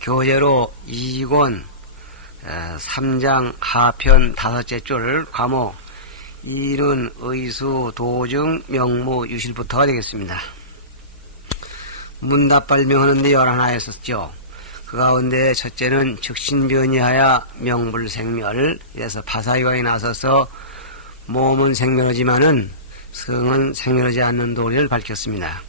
교재로 2권 3장 하편 다섯째 줄 과목 이는 의수 도중 명무 유실부터가 되겠습니다. 문답 발명하는데 열하나 있었죠. 그 가운데 첫째는 즉신변이하여 명불생멸 그래서 바사이와에 나서서 몸은 생멸하지만은 성은 생멸하지 않는 도리를 밝혔습니다.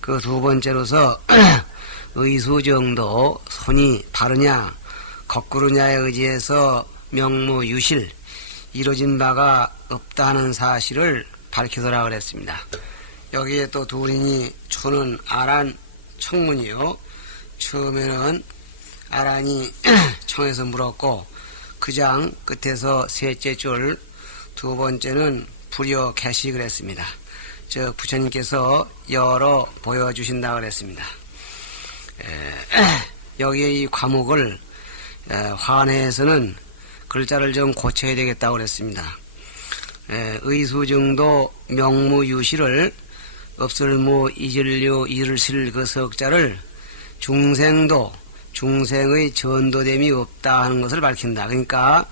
그 두 번째로서 의수 정도 손이 바르냐 거꾸로냐에 의지해서 명무 유실 이루어진 바가 없다는 사실을 밝혀서라 그랬습니다. 여기에 또 둘이니 초는 아란 청문이요. 처음에는 아란이 청에서 물었고 그장 끝에서 셋째 줄 두 번째는 불여 개식을 했습니다. 저 부처님께서 열어 보여주신다 그랬습니다. 에, 여기에 이 과목을 에, 화내에서는 글자를 좀 고쳐야 되겠다고 그랬습니다. 에, 의수정도 명무유시를 없을무 이질류 이를실 그 석자를 중생도 중생의 전도됨이 없다 하는 것을 밝힌다. 그러니까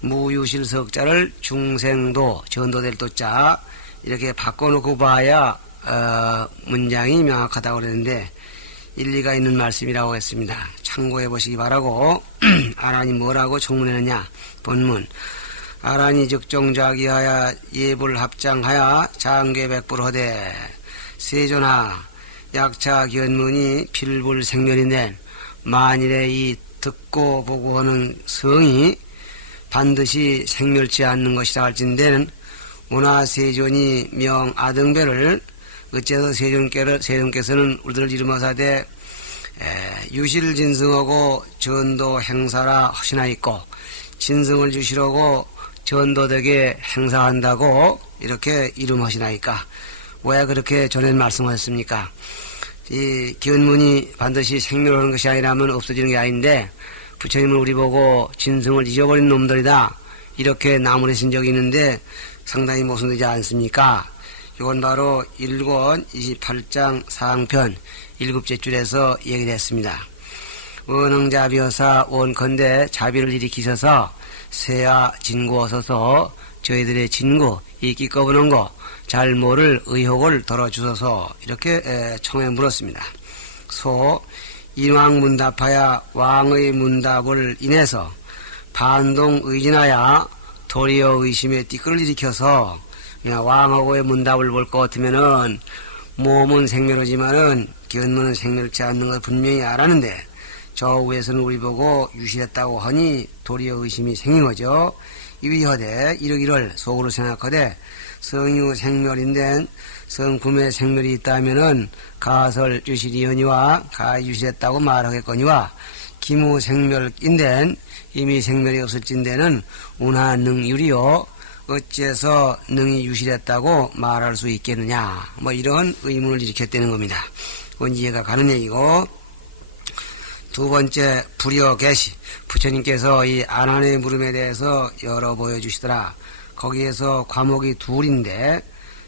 무유실 석자를 중생도 전도될 도자 이렇게 바꿔놓고 봐야 어, 문장이 명확하다고 그랬는데 일리가 있는 말씀이라고 했습니다. 참고해 보시기 바라고 아란이 뭐라고 청문했느냐. 본문. 아란이 적정자기하여 예불 합장하여 장계백불하되 세존하 약차 견문이 필불생멸인데 만일에 이 듣고 보고 하는 성이 반드시 생멸치 않는 것이라 할진대는 문화 세존이 명 아등배를 어째서 세존께를 세존께서는 우리들을 이름하사대 유실 진승하고 전도 행사라 하시나 있고 진승을 주시려고 전도되게 행사한다고 이렇게 이름하시나이까 왜 그렇게 전에 말씀하셨습니까? 이 견문이 반드시 생멸하는 것이 아니라면 없어지는 게 아닌데 부처님은 우리 보고 진승을 잊어버린 놈들이다 이렇게 나무래신 적이 있는데 상당히 모순되지 않습니까? 이건 바로 1권 28장 상편 일곱째 줄에서 얘기를 했습니다. 원흥자비어사 원컨대 자비를 일으키셔서 세아 진구어서서 저희들의 진구 이 끼꺼부는 거 잘 모를 의혹을 덜어주셔서 이렇게 청해 물었습니다. 소 인왕문답하여 왕의 문답을 인해서 반동 의진하여 도리어 의심의 띠끌을 일으켜서 왕하고의 문답을 볼 것 같으면은 몸은 생멸하지만은 견문은 생멸치 않는 걸 분명히 알았는데 저 위에서는 우리 보고 유실했다고 하니 도리어 의심이 생긴 거죠. 이위하되 이러기를 속으로 생각하되 성유 생멸인데 성품의 생멸이 있다면은 가설 유실이하니와 가유실했다고 말하겠거니와 기무 생멸인데 이미 생멸이 없을진데는 운하 능유리요 어째서 능이 유실했다고 말할 수 있겠느냐 뭐 이런 의문을 일으켰다는 겁니다. 그건 이해가 가는 얘기고 두 번째 불여 계시 부처님께서 이 안한의 물음에 대해서 열어 보여주시더라. 거기에서 과목이 둘인데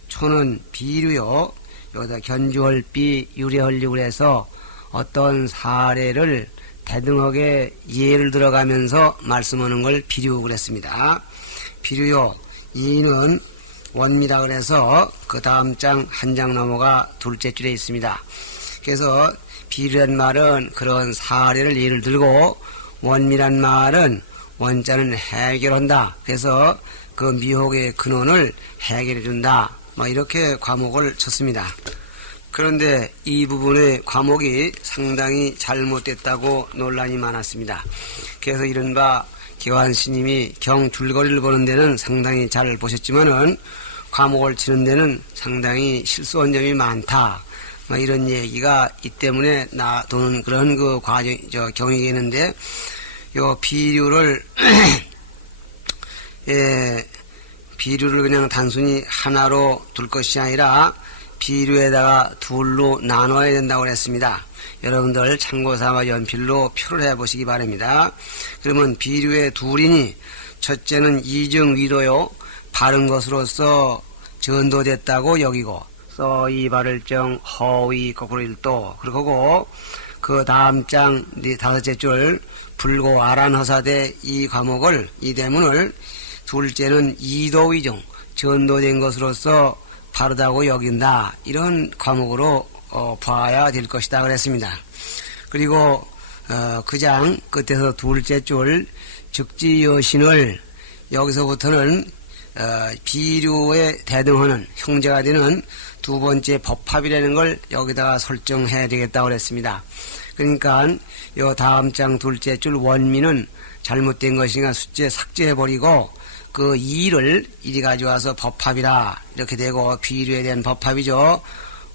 초는 비류요. 여기다 견주헐비 유래헐리고 해서 어떤 사례를 대등하게 예를 들어가면서 말씀하는 걸 비류 그랬습니다. 비류요. 이는 원미라 그래서 그 다음 장 한 장 넘어가 둘째 줄에 있습니다. 그래서 비류란 말은 그런 사례를 예를 들고 원미란 말은 원자는 해결한다. 그래서 그 미혹의 근원을 해결해 준다. 뭐 이렇게 과목을 쳤습니다. 그런데 이 부분의 과목이 상당히 잘못됐다고 논란이 많았습니다. 그래서 이른바 기환 스님이 경 줄거리를 보는 데는 상당히 잘 보셨지만은 과목을 치는 데는 상당히 실수한 점이 많다. 뭐 이런 얘기가 이 때문에 나 도는 그런 그 과정, 저 경이겠는데, 요 비류를, 예, 비류를 그냥 단순히 하나로 둘 것이 아니라 비류에다가 둘로 나눠야 된다고 그랬습니다. 여러분들 참고삼아 연필로 표를 해보시기 바랍니다. 그러면 비류의 둘이니 첫째는 이정 위도요. 바른 것으로서 전도됐다고 여기고 써이 발을정 허위 거꾸로 일도. 그러고 그 다음 장네 다섯째 줄 불고 아란허사대 이 과목을 이 대문을 둘째는 이도위종 전도된 것으로서 바르다고 여긴다. 이런 과목으로 어, 봐야 될 것이다 그랬습니다. 그리고 어, 그장 끝에서 둘째 줄 즉지 여신을 여기서부터는 어, 비류에 대등하는 형제가 되는 두 번째 법합이라는 걸 여기다가 설정해야 되겠다고 그랬습니다. 그러니까 요 다음 장 둘째 줄 원미는 잘못된 것이니까 숫제 삭제해버리고 그 이를 이리 가져와서 법합이라 이렇게 되고 비류에 대한 법합이죠.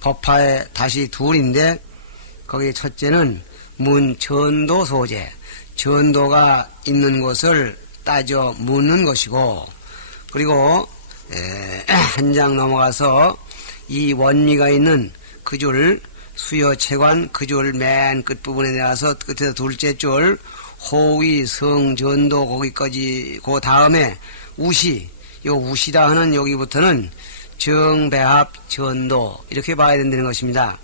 법화에 다시 둘인데 거기 첫째는 문전도 소재 전도가 있는 곳을 따져 묻는 것이고 그리고 한 장 넘어가서 이 원미가 있는 그 줄 수여체관 그 줄 맨 끝부분에 내려서 끝에서 둘째 줄 호위 성전도 거기까지 그 다음에 우시. 요 우시다 하는 여기부터는 정배합 전도 이렇게 봐야 된다는 것입니다.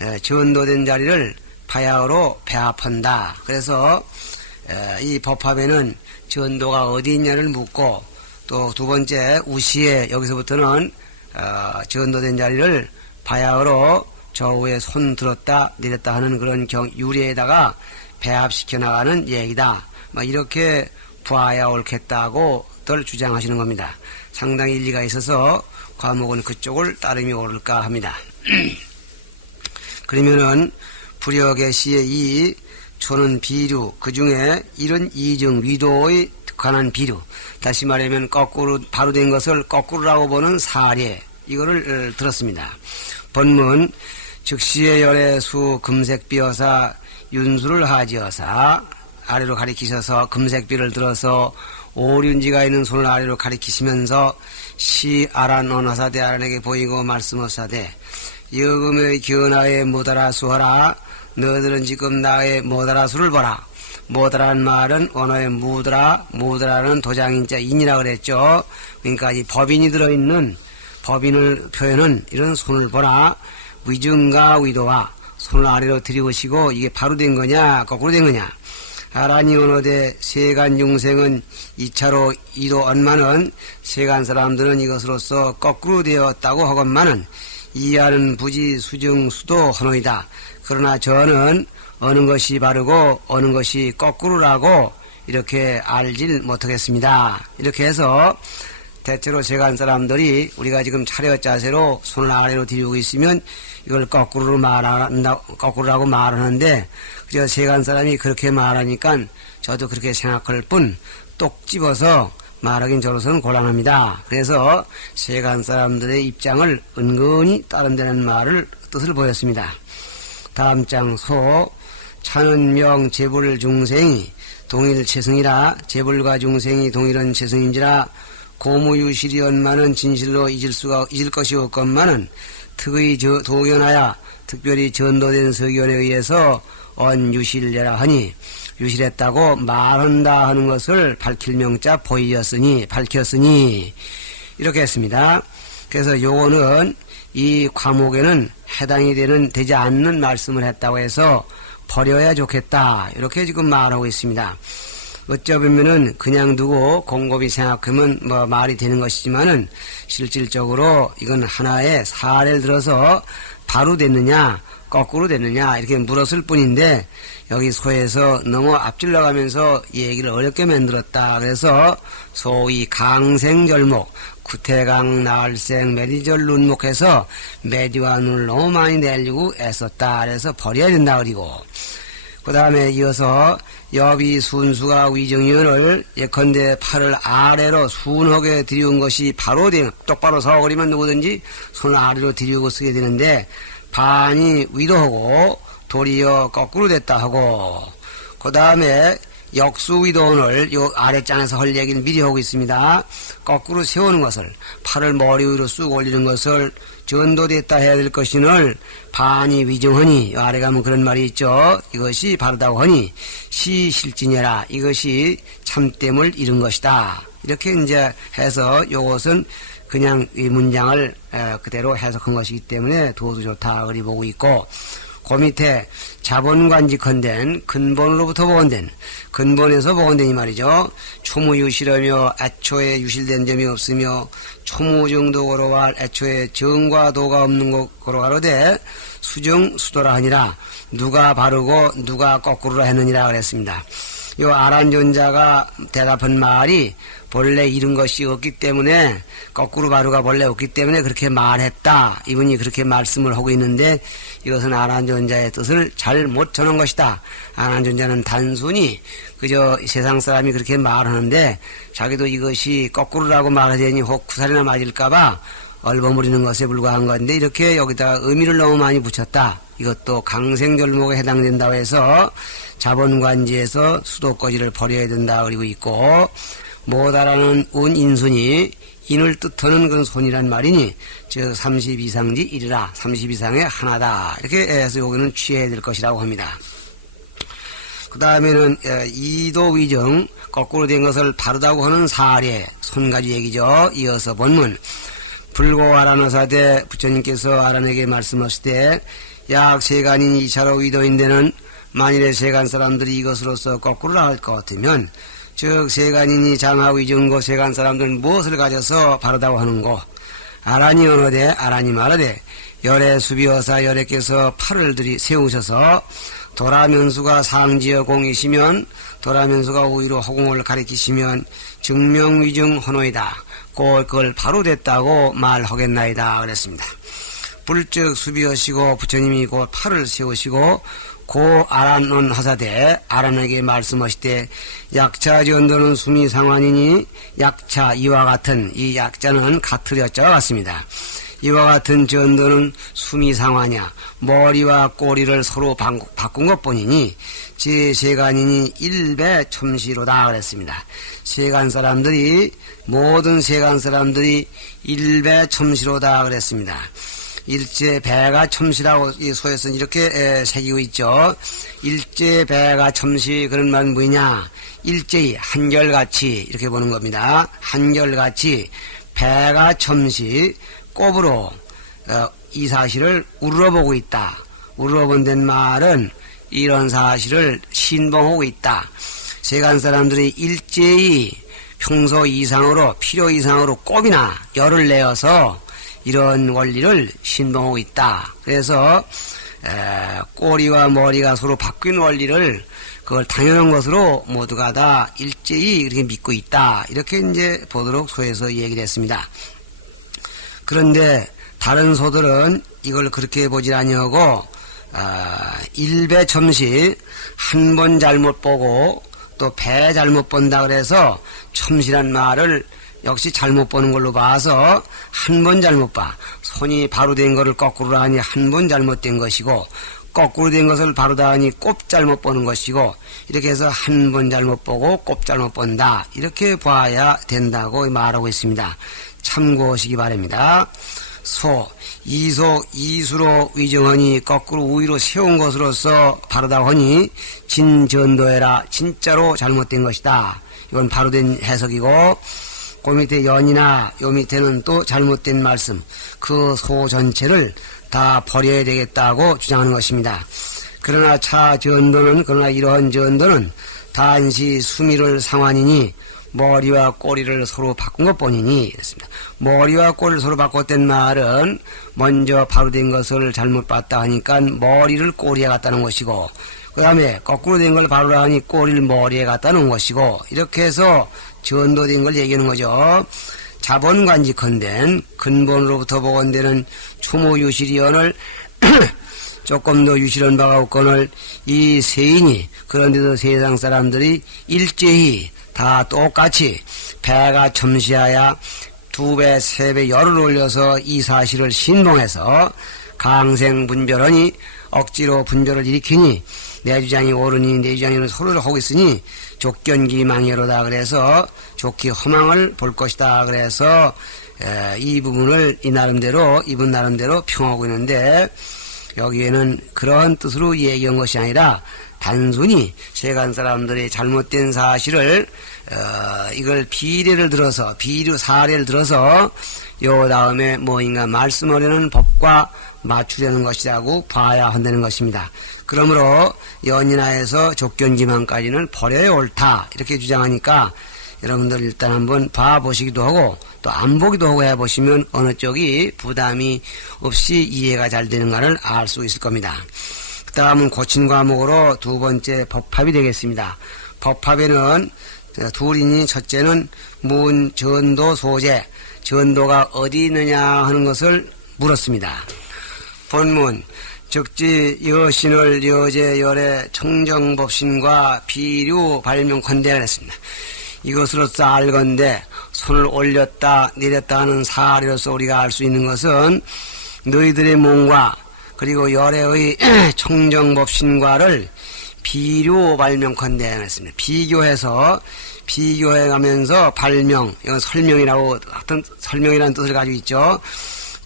에, 전도된 자리를 바야흐로 배합한다. 그래서 에, 이 법합에는 전도가 어디 있냐를 묻고 또 두 번째 우시에 여기서부터는 어, 전도된 자리를 바야흐로 저우에 손 들었다 내렸다 하는 그런 경, 유리에다가 배합시켜 나가는 얘기다. 뭐 이렇게 봐야 옳겠다고들 주장하시는 겁니다. 상당히 일리가 있어서 과목은 그쪽을 따름이 옳을까 합니다. 그러면은 불역의 시의 이 초는 비류 그 중에 이런 이정 위도에 관한 비류 다시 말하면 거꾸로 바로 된 것을 거꾸로라고 보는 사례 이거를 어, 들었습니다. 본문 즉시의 열의 수 금색비어사 윤수를 하지어사 아래로 가리키셔서 금색비를 들어서 오륜지가 있는 손을 아래로 가리키시면서 시 아란 언어사대 아란에게 보이고 말씀하사대 여금의 견하에 못 알아수하라. 너희들은 지금 나의 못 알아수를 보라. 못 알아는 말은 언어에 무드라 무드라는 도장인자 인이라 그랬죠. 그러니까 이 법인이 들어있는 법인을 표현은 이런 손을 보라. 위증과 위도와 손을 아래로 들이우시고 이게 바로 된 거냐 거꾸로 된 거냐 아라니 언어대 세간 중생은 2차로 이도 언마는 세간 사람들은 이것으로서 거꾸로 되었다고 하건만은 이하는 부지 수정 수도 헌호이다. 그러나 저는 어느 것이 바르고 어느 것이 거꾸로라고 이렇게 알질 못하겠습니다. 이렇게 해서 대체로 세간 사람들이 우리가 지금 차렷 자세로 손을 아래로 들이고 있으면 이걸 거꾸로 말한다, 거꾸로라고 말하는데, 그래서 세간 사람이 그렇게 말하니까 저도 그렇게 생각할 뿐, 똑 집어서 말하긴 저로서는 곤란합니다. 그래서 세간 사람들의 입장을 은근히 따른다는 말을, 뜻을 보였습니다. 다음 장 소, 찬은명 재불 중생이 동일 체승이라 재불과 중생이 동일한 체승인지라 고무유실이 언마는 진실로 잊을 수가 잊을 것이 없건만은 특의 저, 도견하여 특별히 전도된 서견에 의해서 언유실례라 하니 유실했다고 말한다 하는 것을 밝힐 명자 보이었으니 밝혔으니 이렇게 했습니다. 그래서 요거는 이 과목에는 해당이 되는 되지 않는 말씀을 했다고 해서 버려야 좋겠다 이렇게 지금 말하고 있습니다. 어쩌면은 그냥 두고 공급이 생각하면 뭐 말이 되는 것이지만은 실질적으로 이건 하나의 사례를 들어서 바로 됐느냐 거꾸로 됐느냐 이렇게 물었을 뿐인데 여기 소에서 너무 앞질러 가면서 얘기를 어렵게 만들었다. 그래서 소위 강생절목 구태강 나을생 메디절 눈목해서 메디와 눈을 너무 많이 내리고 애썼다. 그래서 버려야 된다 그리고. 그 다음에 이어서 여비 순수가 위정연을 예컨대 팔을 아래로 순하게 들이운 것이 바로 되 똑바로 서버리면 누구든지 손을 아래로 들이우고 쓰게 되는데 반이 위도하고 도리어 거꾸로 됐다 하고 그 다음에 역수위도원을 요 아랫장에서 할 얘기를 미리 하고 있습니다. 거꾸로 세우는 것을 팔을 머리 위로 쑥 올리는 것을 전도됐다 해야 될 것이늘 반이 위정하니 요 아래 가면 그런 말이 있죠. 이것이 바르다고 하니 시실진이라 이것이 참됨을 잃은 것이다. 이렇게 이제 해서 요것은 그냥 이 문장을 에, 그대로 해석한 것이기 때문에 도도 좋다 그리 보고 있고 그 밑에 자본관직헌된 근본으로부터 복원된 근본에서 복원된 이 말이죠. 초무유실하며 애초에 유실된 점이 없으며 초무 정도 고로할 애초에 정과 도가 없는 고로 가로되 수정 수도라 하니라 누가 바르고 누가 거꾸로라 했느니라 그랬습니다. 요 아란존자가 대답한 말이 본래 이런 것이 없기 때문에 거꾸로 바로가 본래 없기 때문에 그렇게 말했다. 이분이 그렇게 말씀을 하고 있는데 이것은 아란존자의 뜻을 잘 못 전한 것이다. 아란존자는 단순히 그저 세상 사람이 그렇게 말하는데 자기도 이것이 거꾸로라고 말하자니 혹 구살이나 맞을까봐 얼버무리는 것에 불과한 건데 이렇게 여기다가 의미를 너무 많이 붙였다. 이것도 강생절목에 해당된다고 해서 자본관지에서 수도거지를 버려야 된다 그리고 있고 못알아는 운인순이 인을 뜻하는 그런 손이란 말이니 즉 32상지 1이라 32상의 하나다 이렇게 해서 여기는 취해야 될 것이라고 합니다. 그 다음에는 이도위정 거꾸로 된 것을 바르다고 하는 사례 손가지 얘기죠. 이어서 본문 불고 아라나사대 부처님께서 아란에게 말씀하실 때 약 세간인 이차로 위도인데는 만일에 세간 사람들이 이것으로서 거꾸로 할것 같으면 즉 세간인이 장하고 이정고 세간 사람들은 무엇을 가져서 바르다고 하는고 아란이 언어대 아란이 말하되 열의 수비어사 열애께서 팔을 들이 세우셔서 도라면수가 상지어 공이시면 도라면수가 오히려 허공을 가리키시면 증명위증 헌호이다. 곧 그걸 바로 됐다고 말하겠나이다 그랬습니다. 불즉 수비하시고 부처님이 곧 팔을 세우시고 고 아란온 하사대 아란에게 말씀하시되 약차 전도는 수미 상환이니 약차 이와 같은 이 약자는 같으렸자와 같습니다. 이와 같은 전도는 수미 상환이야 머리와 꼬리를 서로 바꾼 것뿐이니 제 세간이니 일배 첨시로다 그랬습니다. 세간 사람들이 모든 세간 사람들이 일배 첨시로다 그랬습니다. 일제 배가 첨시라고 이 소에서 이렇게 에, 새기고 있죠. 일제 배가 첨시 그런 말은 뭐냐? 일제히 한결같이 이렇게 보는 겁니다. 한결같이 배가 첨시 꼽으로 어, 이 사실을 우러보고 있다. 우러본된 말은 이런 사실을 신봉하고 있다. 세간 사람들이 일제히 평소 이상으로 필요 이상으로 꼽이나 열을 내어서 이런 원리를 신봉하고 있다. 그래서 에, 꼬리와 머리가 서로 바뀐 원리를 그걸 당연한 것으로 모두가 다 일제히 이렇게 믿고 있다. 이렇게 이제 보도록 소에서 얘기를 했습니다. 그런데 다른 소들은 이걸 그렇게 보질 아니하고 아, 일배 첨시 한 번 잘못 보고 또 배 잘못 본다 그래서 첨시란 말을 역시 잘못 보는 걸로 봐서 한 번 잘못 봐. 손이 바로 된 거를 거꾸로 하니 한 번 잘못된 것이고 거꾸로 된 것을 바로다 하니 꼽 잘못 보는 것이고 이렇게 해서 한 번 잘못 보고 꼽 잘못 본다. 이렇게 봐야 된다고 말하고 있습니다. 참고하시기 바랍니다. 소, 이소, 이수로 위정하니 거꾸로 우위로 세운 것으로서 바르다 하니 진전도해라. 진짜로 잘못된 것이다. 이건 바로 된 해석이고 그 밑에 연이나 요 밑에는 또 잘못된 말씀 그 소 전체를 다 버려야 되겠다고 주장하는 것입니다. 그러나 차 전도는 그러나 이러한 전도는 단시 수미를 상환이니 머리와 꼬리를 서로 바꾼 것 뿐이니 그랬습니다. 머리와 꼬리를 서로 바꿨던 말은 먼저 바로 된 것을 잘못 봤다 하니까 머리를 꼬리에 갖다 놓은 것이고 그 다음에 거꾸로 된 걸 바로 하니 꼬리를 머리에 갖다 놓은 것이고 이렇게 해서 전도된 걸 얘기하는 거죠. 자본관직헌된 근본으로부터 복원되는 추모유실이언을 조금 더 유실한 바가 없거늘 이 세인이 그런데도 세상 사람들이 일제히 다 똑같이 배가 첨시하여 두 배, 세 배 열을 올려서 이 사실을 신봉해서 강생 분별하니 억지로 분별을 일으키니 내 주장이 옳으니 내 주장이 소리를 하고 있으니 족견기 망여로다 그래서 좋기 허망을 볼 것이다 그래서 에, 이 부분을 이 나름대로 이분 나름대로 평하고 있는데 여기에는 그런 뜻으로 얘기한 것이 아니라 단순히 세간 사람들의 잘못된 사실을 어, 이걸 비례를 들어서 비류 사례를 들어서 요 다음에 뭐인가 말씀하려는 법과 맞추려는 것이라고 봐야 한다는 것입니다. 그러므로 연인하에서 족견지만까지는 버려야 옳다 이렇게 주장하니까 여러분들 일단 한번 봐보시기도 하고 또 안 보기도 하고 해보시면 어느 쪽이 부담이 없이 이해가 잘 되는가를 알 수 있을 겁니다. 그 다음은 고친 과목으로 두 번째 법합이 되겠습니다. 법합에는 둘이니 첫째는 문, 전도, 소재, 전도가 어디 있느냐 하는 것을 물었습니다. 본문, 적지 여신을 여제 열의 청정법신과 비류 발명컨대 그랬습니다. 이것으로서 알건대 손을 올렸다 내렸다 하는 사례로서 우리가 알 수 있는 것은 너희들의 몸과 그리고 열애의 청정법신과를 비료 발명컨대 했습니다. 비교해서 비교해 가면서 발명 이건 설명이라고 어떤 설명이라는 뜻을 가지고 있죠.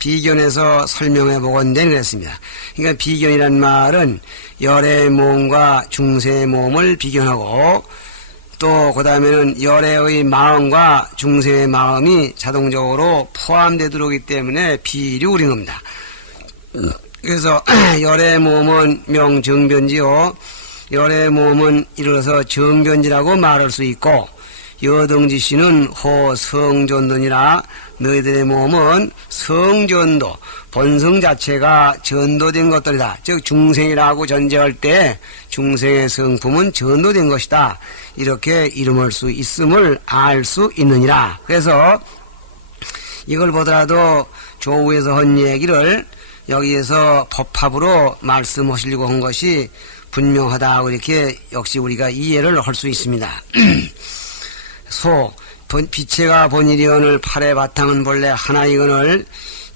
비견해서 설명해 보건대 그랬습니다. 그러니까 비견이란 말은 열의 몸과 중세의 몸을 비견하고 또 그 다음에는 열애의 마음과 중생의 마음이 자동적으로 포함되도록 하기 때문에 비류 그린 겁니다. 그래서 열의 몸은 명정변지요. 열의 몸은 이르러서 정변지라고 말할 수 있고 여등지 씨는 호성전도니라 너희들의 몸은 성전도 본성 자체가 전도된 것들이다. 즉 중생이라고 전제할 때 중생의 성품은 전도된 것이다. 이렇게 이름할 수 있음을 알 수 있느니라. 그래서 이걸 보더라도 조우에서 한 얘기를 여기에서 법합으로 말씀하시려고 한 것이 분명하다고 이렇게 역시 우리가 이해를 할 수 있습니다. 소, 본- 비체가 본일이언을 팔의 바탕은 본래 하나이건을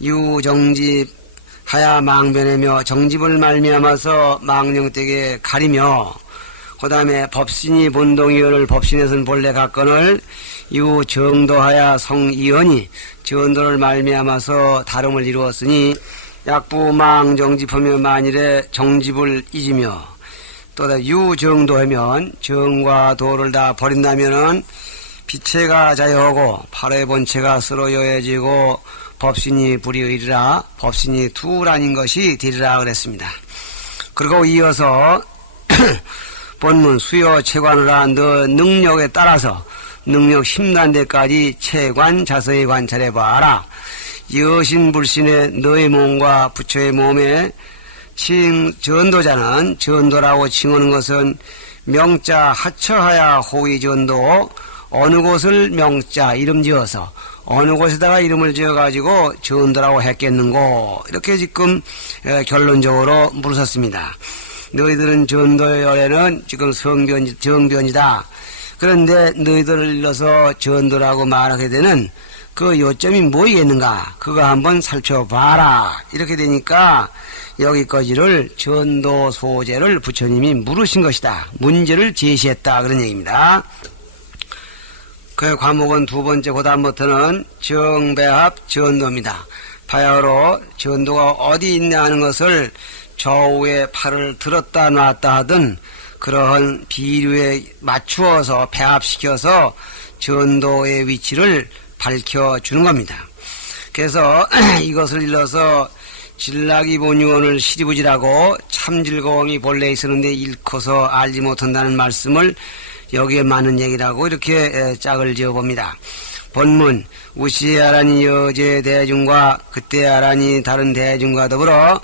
유정집 하야 망변하며 정집을 말미암아서 망령되게 가리며 그 다음에 법신이 본동이언을 법신에서는 본래 갖건을 유정도하야 성이언이 전도를 말미암아서 다름을 이루었으니 약부망 정집하며 만일에 정집을 잊으며 또다 유정도하면 정과 도를 다 버린다면은 빛체가 자유하고 팔의 본체가 서로 여해지고 법신이 불이의리라 법신이 두란인 것이 되리라 그랬습니다. 그리고 이어서 본문 수요 체관을 한너 능력에 따라서 능력 힘난 데까지 체관 자세히 관찰해 봐라. 여신 불신의 너의 몸과 부처의 몸에 칭 전도자는 전도라고 칭하는 것은 명자 하처하야 호의 전도 어느 곳을 명자 이름 지어서 어느 곳에다가 이름을 지어가지고 전도라고 했겠는고 이렇게 지금 에, 결론적으로 물으셨습니다. 너희들은 전도의 열애는 지금 성변 정변이다. 그런데 너희들을 일러서 전도라고 말하게 되는 그 요점이 뭐겠는가? 그거 한번 살펴봐라. 이렇게 되니까 여기까지를 전도 소재를 부처님이 물으신 것이다. 문제를 제시했다. 그런 얘기입니다. 그 과목은 두 번째 그 다음부터는 정배합 전도입니다. 바야흐로 전도가 어디 있냐 하는 것을 좌우에 팔을 들었다 놨다 하든 그러한 비류에 맞추어서 배합시켜서 전도의 위치를 밝혀주는 겁니다. 그래서 이것을 일러서 진락이 본유원을 시리부지라고 참질공이 본래 있었는데 잃고서 알지 못한다는 말씀을 여기에 많은 얘기라고 이렇게 에, 짝을 지어 봅니다. 본문 우시에 아라니 여제 대중과 그때 아라니 다른 대중과 더불어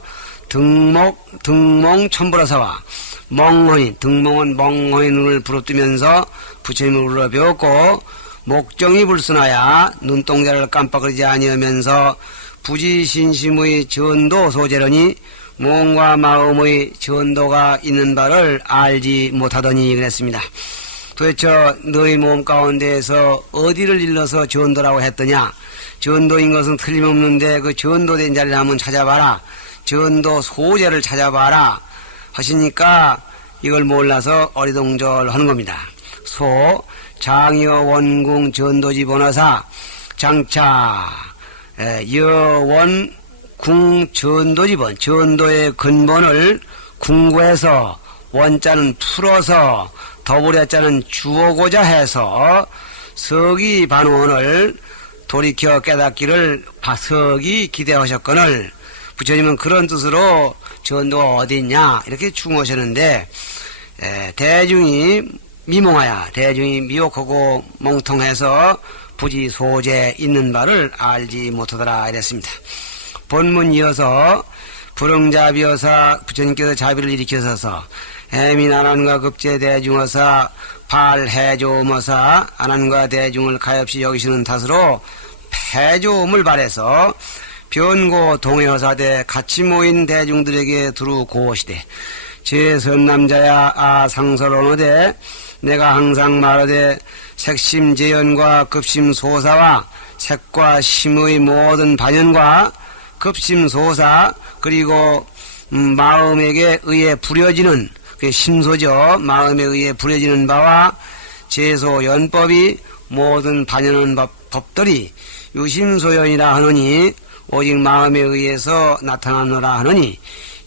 등목 등몽 천불어사와 멍허니 등몽은 멍허니 눈을 부릅뜨면서 부처님을 울어 배웠고 목정이 불순하야 눈동자를 깜빡거리지 아니하면서 부지신심의 전도 소재러니 몸과 마음의 전도가 있는 바를 알지 못하더니 그랬습니다. 도대체 너희 몸 가운데에서 어디를 일러서 전도라고 했더냐? 전도인 것은 틀림없는데 그 전도된 자리를 한번 찾아봐라. 전도 소재를 찾아봐라. 하시니까 이걸 몰라서 어리동절하는 겁니다. 소 장여 원궁 전도지 번화사 장차 에, 여원 궁 전도지번 전도의 근본을 궁구해서 원자는 풀어서 더불여자는 주어고자 해서 서기 반원을 돌이켜 깨닫기를 서기 기대하셨거늘 부처님은 그런 뜻으로 전도가 어디 있냐 이렇게 충하셨는데 에, 대중이 미몽하야 대중이 미혹하고 멍통해서 부지 소재 있는 바를 알지 못하더라 이랬습니다. 본문 이어서 불응자비어사 부처님께서 자비를 일으켜서서 해민 아난과 급제 대중어사 발해조모사 아난과 대중을 가엾이 여기시는 탓으로 패조음을 발해서 변고 동해어사대 같이 모인 대중들에게 두루 고시되 제선남자야 아상설언어대 내가 항상 말하되 색심재연과 급심소사와 색과 심의 모든 반연과 급심소사 그리고 음, 마음에게 의해 부려지는 그 심소죠 마음에 의해 부려지는 바와 제소 연법이 모든 반연한 법, 법들이 유심소연이라 하느니 오직 마음에 의해서 나타나노라 하느니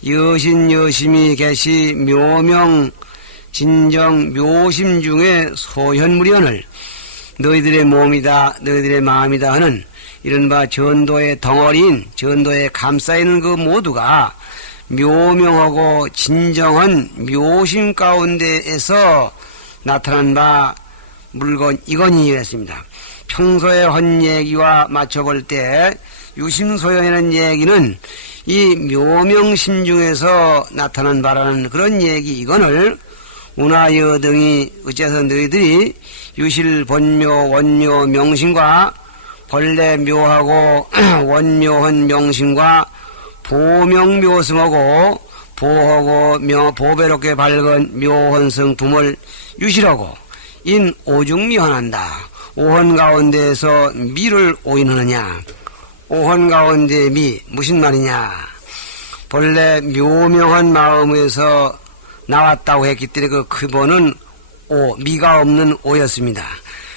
여신 여심이 계시 묘명 진정 묘심 중에 소현무련을 너희들의 몸이다 너희들의 마음이다 하는 이른바 전도의 덩어리인 전도에 감싸있는 그 모두가 묘명하고 진정한 묘심 가운데에서 나타난 바 물건 이건이었습니다. 평소에 한 얘기와 맞춰볼 때 유심소연이라는 얘기는 이 묘명심 중에서 나타난 바라는 그런 얘기 이건을 운하여 등이 어째서 너희들이 유실 본묘 원묘 명심과 본래 묘하고 원묘한 명심과 보명묘승하고 보하고 묘, 보배롭게 밝은 묘한 성품을 유실하고 인 오중미환한다. 오헌 가운데에서 미를 오인하느냐. 오헌 가운데 미 무슨 말이냐. 본래 묘명한 마음에서 나왔다고 했기 때문에 그 근본은 오, 미가 없는 오였습니다.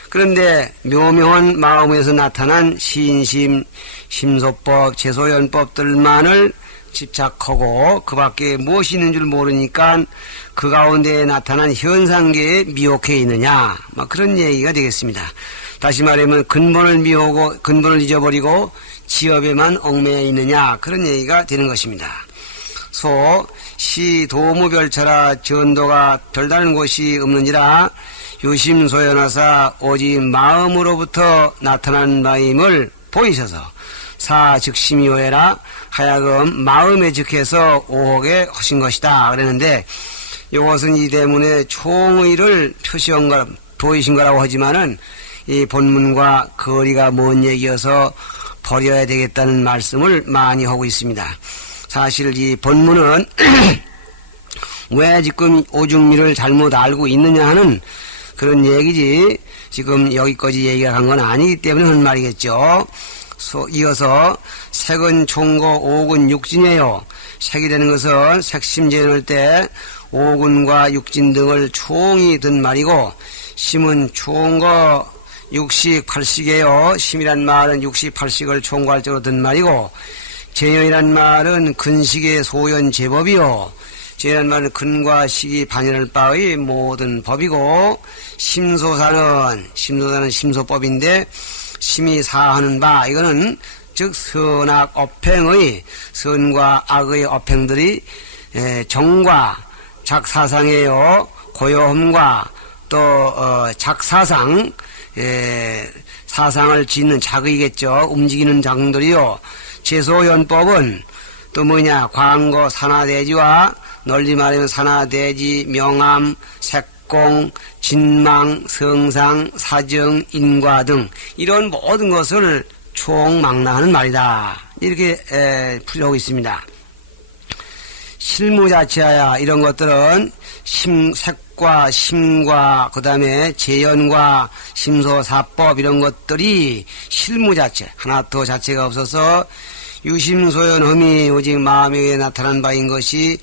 그런데 묘명한 마음에서 나타난 신심, 심소법, 제소연법들만을 집착하고 그 밖에 무엇이 있는 줄 모르니까 그 가운데 나타난 현상계에 미혹해 있느냐. 막 그런 얘기가 되겠습니다. 다시 말하면 근본을 미호고 근본을 잊어버리고 지업에만 얽매여 있느냐. 그런 얘기가 되는 것입니다. 소, 시, 도무별처라 전도가 별다른 곳이 없느니라 유심소연하사 오직 마음으로부터 나타난 바임을 보이셔서 사 즉심이오해라 하여금 마음에 즉해서 오하게 하신 것이다 그랬는데 이것은 이 때문에 총의를 표시한 거 보이신 거라고 하지만은 이 본문과 거리가 먼 얘기여서 버려야 되겠다는 말씀을 많이 하고 있습니다. 사실 이 본문은 왜 지금 오중미를 잘못 알고 있느냐 하는 그런 얘기지 지금 여기까지 얘기가 간건 아니기 때문에 하는 말이겠죠. 소, 이어서 색은 총고 오군 육진이에요. 색이 되는 것은 색심재할 때 오군과 육진 등을 총이 든 말이고 심은 총거 육식 팔식이에요. 심이란 말은 육식 팔식을 총괄 적으로 든 말이고 재연이란 말은 근식의 소연 제법이요. 재연이란 말은 근과 식이 반연할 바의 모든 법이고 심소사는 심소사는 심소법인데 심이 사하는 바 이거는 즉 선악 업행의 선과 악의 업행들이 에, 정과 작사상이에요. 고요함과 또 어, 작사상 에, 사상을 짓는 작의겠죠. 움직이는 장들이요. 제소연법은 또 뭐냐 광고 산하대지와 널리 말하면 산하대지 명암 색공 진망 성상 사정 인과 등 이런 모든 것을 총망라하는 말이다 이렇게 에, 풀이하고 있습니다. 실무 자체야 이런 것들은 심, 색과 심과 그 다음에 재연과 심소사법 이런 것들이 실무 자체 하나 더 자체가 없어서 유심소연험이 오직 마음에 나타난 바인 것이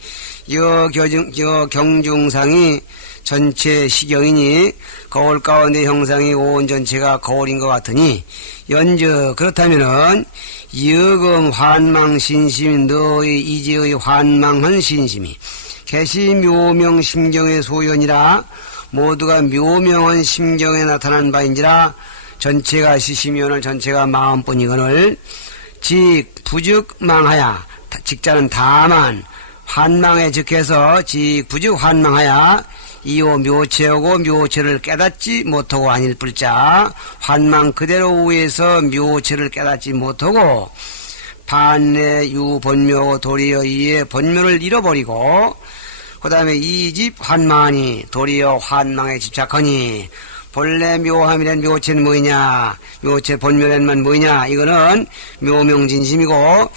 여경중, 여 경중상이 전체 시경이니 거울 가운데 형상이 온 전체가 거울인 것 같으니 연저 그렇다면은 여금 환망 신심이 너의 이제의 환망한 신심이 개시 묘명 심경의 소연이라 모두가 묘명한 심경에 나타난 바인지라 전체가 시시면을 전체가 마음뿐이거늘 지 부즉 망하야 다- 직자는 다만 환망에 즉해서 지구즉 환망하야 이오 묘체하고 묘체를 깨닫지 못하고 아닐 뿐자 환망 그대로 위에서 묘체를 깨닫지 못하고 반내 유 본묘 도리어 이에 본묘를 잃어버리고 그 다음에 이 집 환망하니 도리어 환망에 집착하니 본래 묘함이란 묘체는 뭐냐? 묘체 본묘란 뭐냐? 이거는 묘명진심이고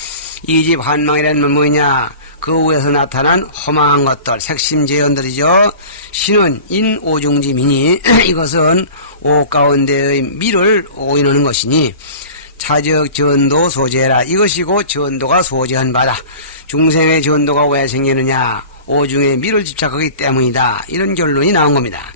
이 집 환망이란 건 뭐냐 그 위에서 나타난 허망한 것들 색심재현들이죠. 신은 인 오중지미니 이것은 오 가운데의 미를 오인하는 것이니 차적 전도 소재라. 이것이고 전도가 소재한 바다. 중생의 전도가 왜 생기느냐? 오중에 미를 집착하기 때문이다. 이런 결론이 나온 겁니다.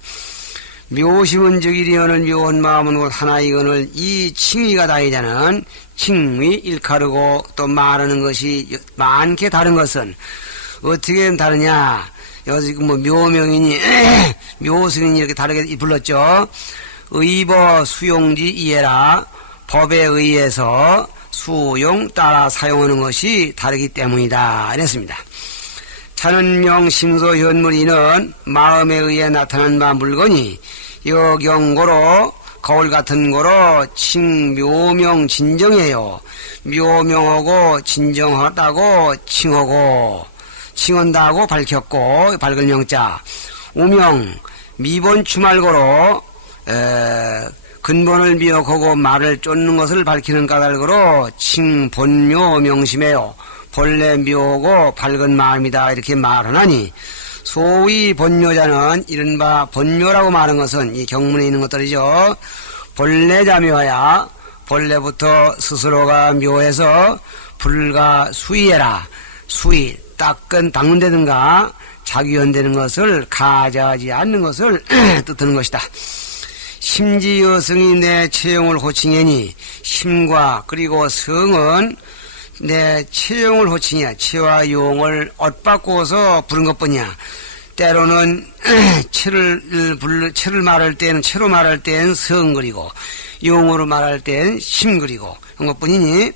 묘심은 즉이리언을 묘한 마음은 곧 하나 이건을 이 칭의가 다이자는 칭의 일카르고 또 말하는 것이 많게 다른 것은 어떻게 다르냐? 여기 뭐 묘명이니 묘승이니 이렇게 다르게 불렀죠. 의버 수용지 이해라. 법에 의해서 수용 따라 사용하는 것이 다르기 때문이다. 이랬습니다. 차는명 심소 현물이는 마음에 의해 나타난 바 물건이 여경고로 거울 같은 거로 칭 묘명 진정해요. 묘명하고 진정하다고 칭하고 칭한다고 밝혔고 밝을 명자 우명 미본 추말고로 에, 근본을 미역하고 말을 쫓는 것을 밝히는 까닭으로 칭 본묘 명심해요. 본래 묘고 밝은 마음이다 이렇게 말하나니 소위 본묘자는 이른바 본묘라고 말한 것은 이 경문에 있는 것들이죠. 본래자 묘야 본래부터 스스로가 묘해서 불가 수위해라 수위 닦은 닦는다든가 자기연되는 것을 가져하지 않는 것을 뜻하는 것이다. 심지어 성이 내 체형을 호칭하니 심과 그리고 성은 내 체형을 호칭이야. 체와 용을 엇바꾸어서 부른 것뿐이야. 때로는 불 체를 말할 때는 체로 말할 때는 성 그리고 용으로 말할 때는 심 그리고 그런 것뿐이니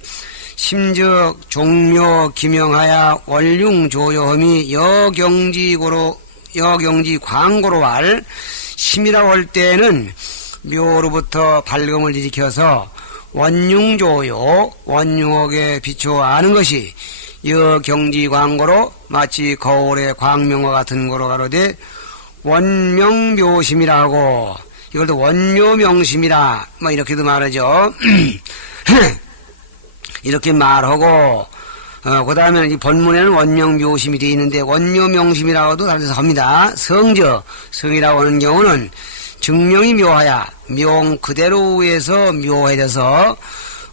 심적 종묘 기명하야 원융 조요험이 여경지고로 여경지 광고로 할 심이라고 할 때는 묘로부터 발금을 일으켜서 원융조요 원융옥에 비추어 아는 것이 여 경지 광고로 마치 거울의 광명과 같은 거로 가로되 원명묘심이라고 이걸 또 원묘명심이라 뭐 이렇게도 말하죠. 이렇게 말하고 어, 그 다음에는 이 본문에는 원명묘심이 되어 있는데 원묘명심이라고도 다르서 합니다. 성저 성이라고 하는 경우는 증명이 묘하야. 명 그대로 위에서 묘해져서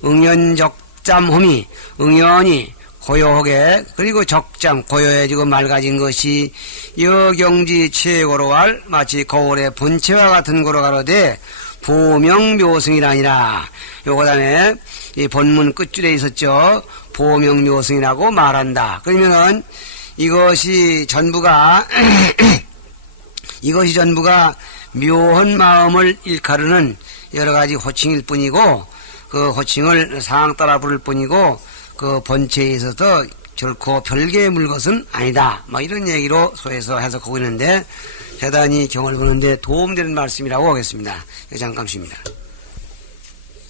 응연적잠함이 응연이 고요하게 그리고 적잠 고요해지고 맑아진 것이 여경지 최고로 할 마치 거울의 본체와 같은 거로 가로되 보명묘승이라니라. 요거 다음에 이 본문 끝줄에 있었죠. 보명묘승이라고 말한다. 그러면은 이것이 전부가 이것이 전부가 묘한 마음을 일카르는 여러 가지 호칭일 뿐이고 그 호칭을 상황 따라 부를 뿐이고 그 본체에 있어서 결코 별개의 물것은 아니다. 뭐 이런 얘기로 소해서 해석하고 있는데 대단히 경을 보는데 도움되는 말씀이라고 하겠습니다. 잠깐 쉽니다.